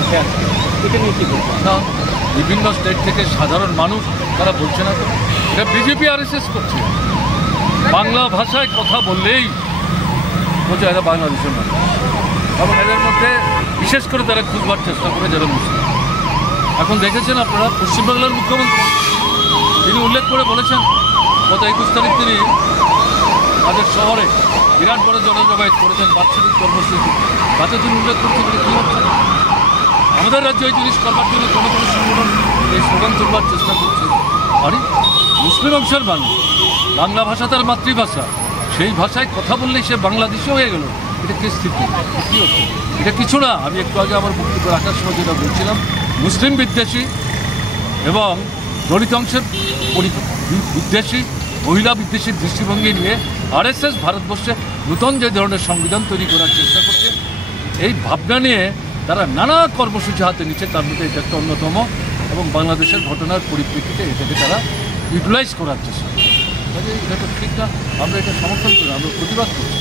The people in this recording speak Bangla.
উঠে আসছে, এটা নিয়ে কি বলবো? না, বিভিন্ন স্টেট থেকে সাধারণ মানুষ তারা বলছে না তো, এটা বিজেপি RSS করছে। বাংলা ভাষায় কথা বললেই বলছে এরা বাংলাদেশের মানুষ, এবং এদের মধ্যে বিশেষ করে তারা খুঁজবার চেষ্টা করে যারা মুসলিম। এখন দেখেছেন আপনারা পশ্চিমবাংলার মুখ্যমন্ত্রী তিনি উল্লেখ করে বলেছেন গত 21 তারিখ তিনি তাদের শহরে বিরাট বড় জনজমায়েত করেছেন বাৎসরিক কর্মসূচি, তাতে তিনি উল্লেখ করছেন এটা কী হচ্ছে। আমাদের রাজ্যে এই জিনিস করবার জন্য কোনো কোনো সংগঠন এই স্লোগান তুলবার চেষ্টা করছে। আরে মুসলিম অংশের মানুষ, বাংলা ভাষা তার মাতৃভাষা, সেই ভাষায় কথা বললেই সে বাংলাদেশি হয়ে গেল, এটা কি স্থিতি? কী হচ্ছে? এটা কিছু না। আমি একটু আগে আমার বক্তব্য রাখার সময় যেটা বলছিলাম, মুসলিম বিদ্বেষী এবং দলিত অংশের বিদ্বেষী, মহিলা বিদ্বেষী দৃষ্টিভঙ্গি নিয়ে RSS ভারতবর্ষে নতুন যে ধরনের সংবিধান তৈরি করার চেষ্টা করছে, এই ভাবনা নিয়ে তারা নানা কর্মসূচি হাতে নিচ্ছে। তার মধ্যে এটা একটা অন্যতম, এবং বাংলাদেশের ঘটনার পরিপ্রেক্ষিতে এটাকে তারা ইউটিলাইজ করার চেষ্টা করছে। এটা তো ঠিক না, আমরা এটা সমর্থন করি, আমরা প্রতিবাদ করছি।